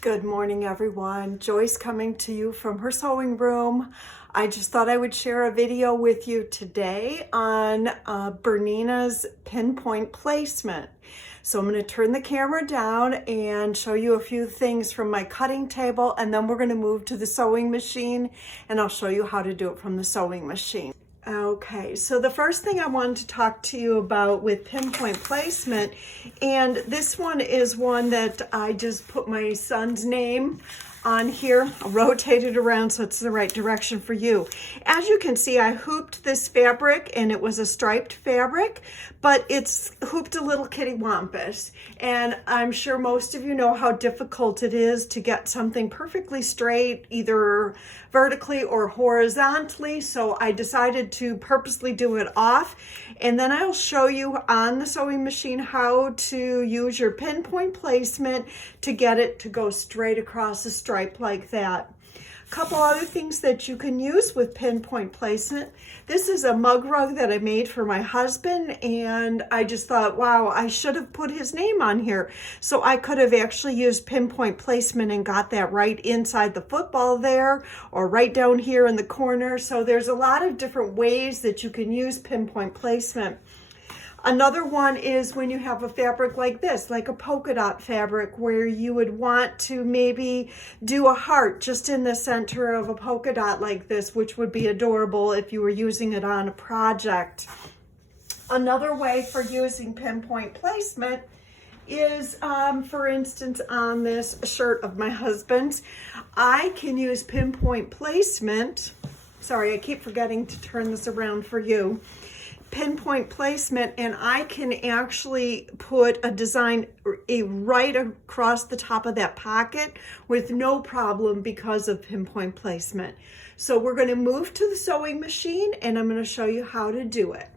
Good morning, everyone. Joyce coming to you from her sewing room. I just thought I would share a video with you today on Bernina's pinpoint placement. So I'm going to turn the camera down and show you a few things from my cutting table, and then we're going to move to the sewing machine and I'll show you how to do it from the sewing machine. Okay, so the first thing I wanted to talk to you about with pinpoint placement, and this one is one that I just put my son's name on here. I'll rotate it around so it's the right direction for you. As you can see, I hooped this fabric and it was a striped fabric, but it's hooped a little kitty wampus. And I'm sure most of you know how difficult it is to get something perfectly straight, either vertically or horizontally. So I decided to purposely do it off. And then I'll show you on the sewing machine how to use your pinpoint placement to get it to go straight across the stripe like that. A couple other things that you can use with pinpoint placement. This is a mug rug that I made for my husband, and I just thought, wow, I should have put his name on here. So I could have actually used pinpoint placement and got that right inside the football there, or right down here in the corner. So there's a lot of different ways that you can use pinpoint placement. Another one is when you have a fabric like this, like a polka dot fabric, where you would want to maybe do a heart just in the center of a polka dot like this, which would be adorable if you were using it on a project. Another way for using pinpoint placement is, for instance, on this shirt of my husband's, I can use pinpoint placement. Sorry, I keep forgetting to turn this around for you. Pinpoint placement, and I can actually put a design right across the top of that pocket with no problem because of pinpoint placement. So we're going to move to the sewing machine and I'm going to show you how to do it.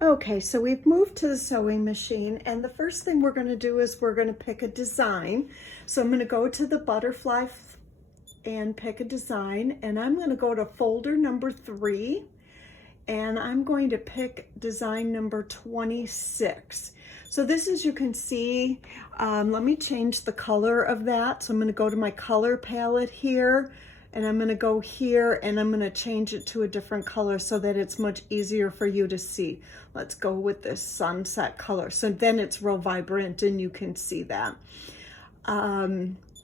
Okay, so we've moved to the sewing machine, and the first thing we're going to do is we're going to pick a design. So I'm going to go to the butterfly and pick a design, and I'm going to go to folder number 3. And I'm going to pick design number 26. So this, as you can see, let me change the color of that. So I'm going to go to my color palette here, and I'm going to go here, and I'm going to change it to a different color so that it's much easier for you to see. Let's go with this sunset color. So then it's real vibrant and you can see that.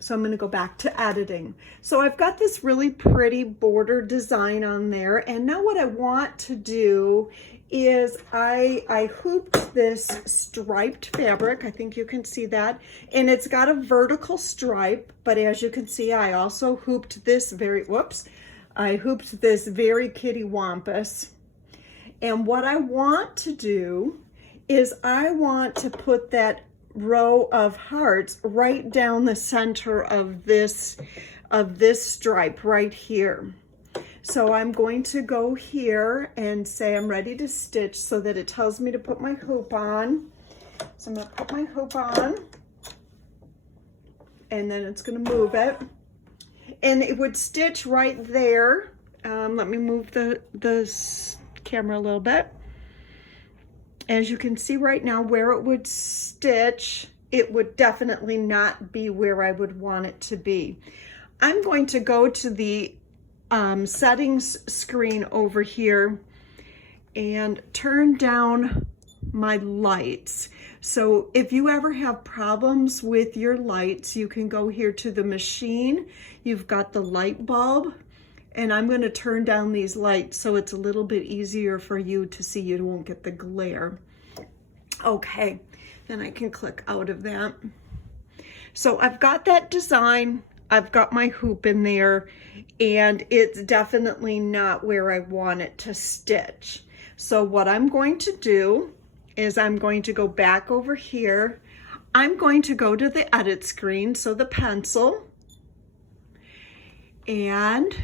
So I'm going to go back to editing. So I've got this really pretty border design on there. And now what I want to do is I hooped this striped fabric. I think you can see that. And it's got a vertical stripe, but as you can see, I also hooped this I hooped this very kitty wampus. And what I want to do is I want to put that row of hearts right down the center of this stripe right here. So I'm going to go here and say I'm ready to stitch so that it tells me to put my hoop on. So I'm going to put my hoop on, and then it's going to move it, and it would stitch right there. Let me move the camera a little bit. As you can see right now, where it would stitch, it would definitely not be where I would want it to be. I'm going to go to the settings screen over here and turn down my lights. So if you ever have problems with your lights, you can go here to the machine. You've got the light bulb. And I'm going to turn down these lights so it's a little bit easier for you to see. You won't get the glare. Okay, then I can click out of that. So I've got that design. I've got my hoop in there, and it's definitely not where I want it to stitch. So what I'm going to do is I'm going to go back over here. I'm going to go to the edit screen, so the pencil, and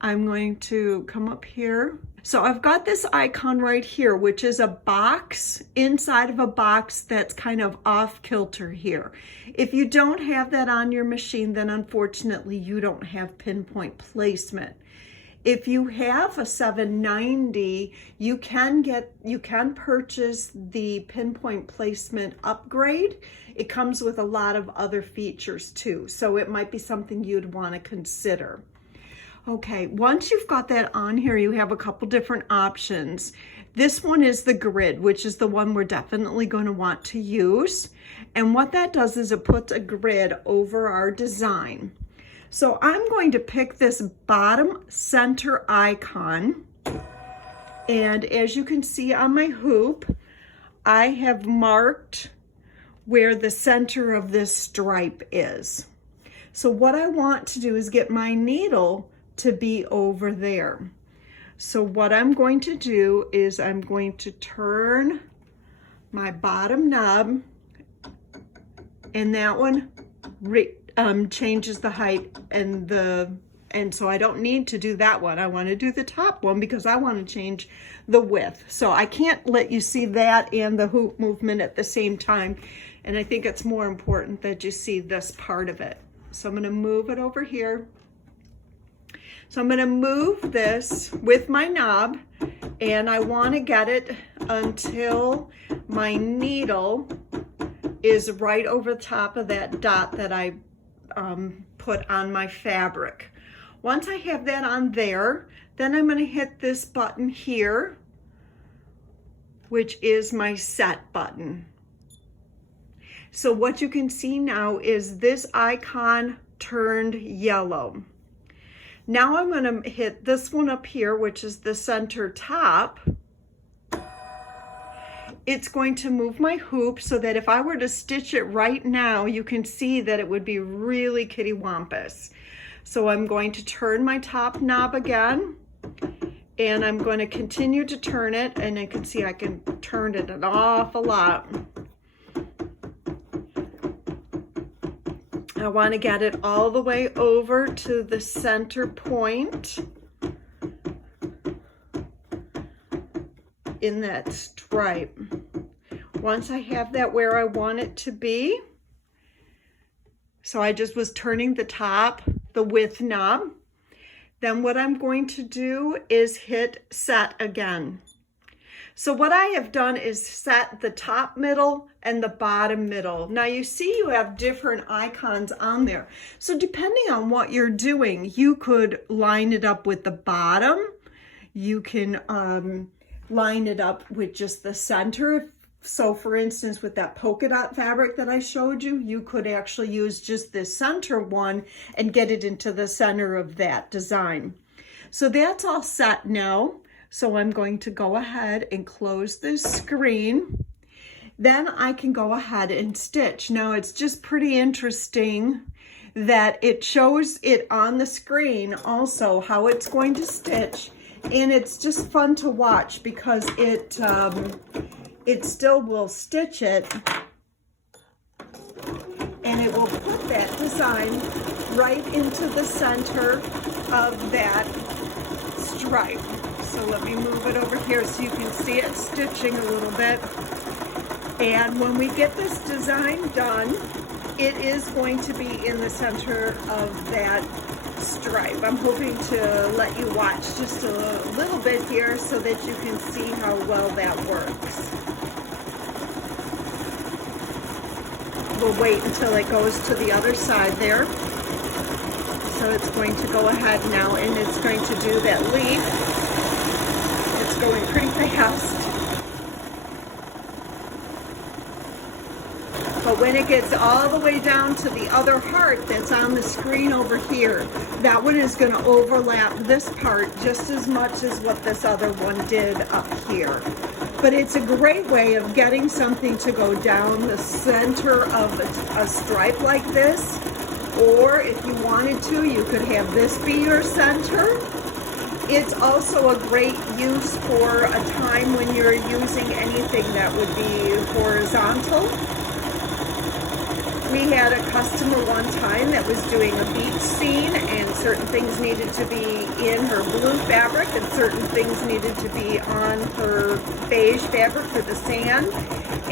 I'm going to come up here. So I've got this icon right here, which is a box inside of a box that's kind of off kilter here. If you don't have that on your machine, then unfortunately you don't have pinpoint placement. If you have a 790, you can purchase the Pinpoint placement upgrade. It comes with a lot of other features too, so it might be something you'd want to consider. Okay, once you've got that on here, you have a couple different options. This one is the grid, which is the one we're definitely going to want to use. And what that does is it puts a grid over our design. So I'm going to pick this bottom center icon. And as you can see on my hoop, I have marked where the center of this stripe is. So what I want to do is get my needle to be over there. So what I'm going to do is I'm going to turn my bottom knob, and that one changes the height and so I don't need to do that one. I want to do the top one because I want to change the width. So I can't let you see that and the hoop movement at the same time. And I think it's more important that you see this part of it. So I'm going to move it over here. So I'm going to move this with my knob, and I want to get it until my needle is right over the top of that dot that I put on my fabric. Once I have that on there, then I'm going to hit this button here, which is my set button. So what you can see now is this icon turned yellow. Now I'm going to hit this one up here, which is the center top. It's going to move my hoop so that if I were to stitch it right now, you can see that it would be really kittywampus. So I'm going to turn my top knob again, and I'm going to continue to turn it, and you can see I can turn it an awful lot. I want to get it all the way over to the center point in that stripe. Once I have that where I want it to be, so I just was turning the top, the width knob, then what I'm going to do is hit set again. So what I have done is set the top middle and the bottom middle. Now you see you have different icons on there. So depending on what you're doing, you could line it up with the bottom. You can line it up with just the center. So for instance, with that polka dot fabric that I showed you, you could actually use just this center one and get it into the center of that design. So that's all set now. So I'm going to go ahead and close this screen. Then I can go ahead and stitch. Now it's just pretty interesting that it shows it on the screen also how it's going to stitch. And it's just fun to watch because it still will stitch it, and it will put that design right into the center of that stripe. So let me move it over here so you can see it stitching a little bit. And when we get this design done, it is going to be in the center of that stripe. I'm hoping to let you watch just a little bit here so that you can see how well that works. We'll wait until it goes to the other side there. So it's going to go ahead now and it's going to do that leaf. It's going pretty fast. But when it gets all the way down to the other heart that's on the screen over here, that one is going to overlap this part just as much as what this other one did up here. But it's a great way of getting something to go down the center of a stripe like this. Or if you wanted to, you could have this be your center. It's also a great use for a time when you're using anything that would be horizontal. We had a customer one time that was doing a beach scene, and certain things needed to be in her blue fabric and certain things needed to be on her beige fabric for the sand.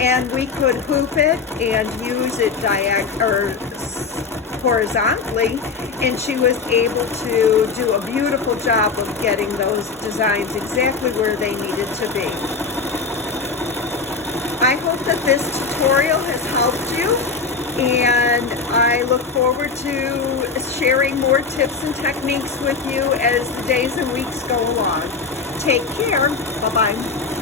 And we could hoop it and use it horizontally, and she was able to do a beautiful job of getting those designs exactly where they needed to be. I hope that this tutorial has helped you, and I look forward to sharing more tips and techniques with you as the days and weeks go along. Take care. Bye-bye.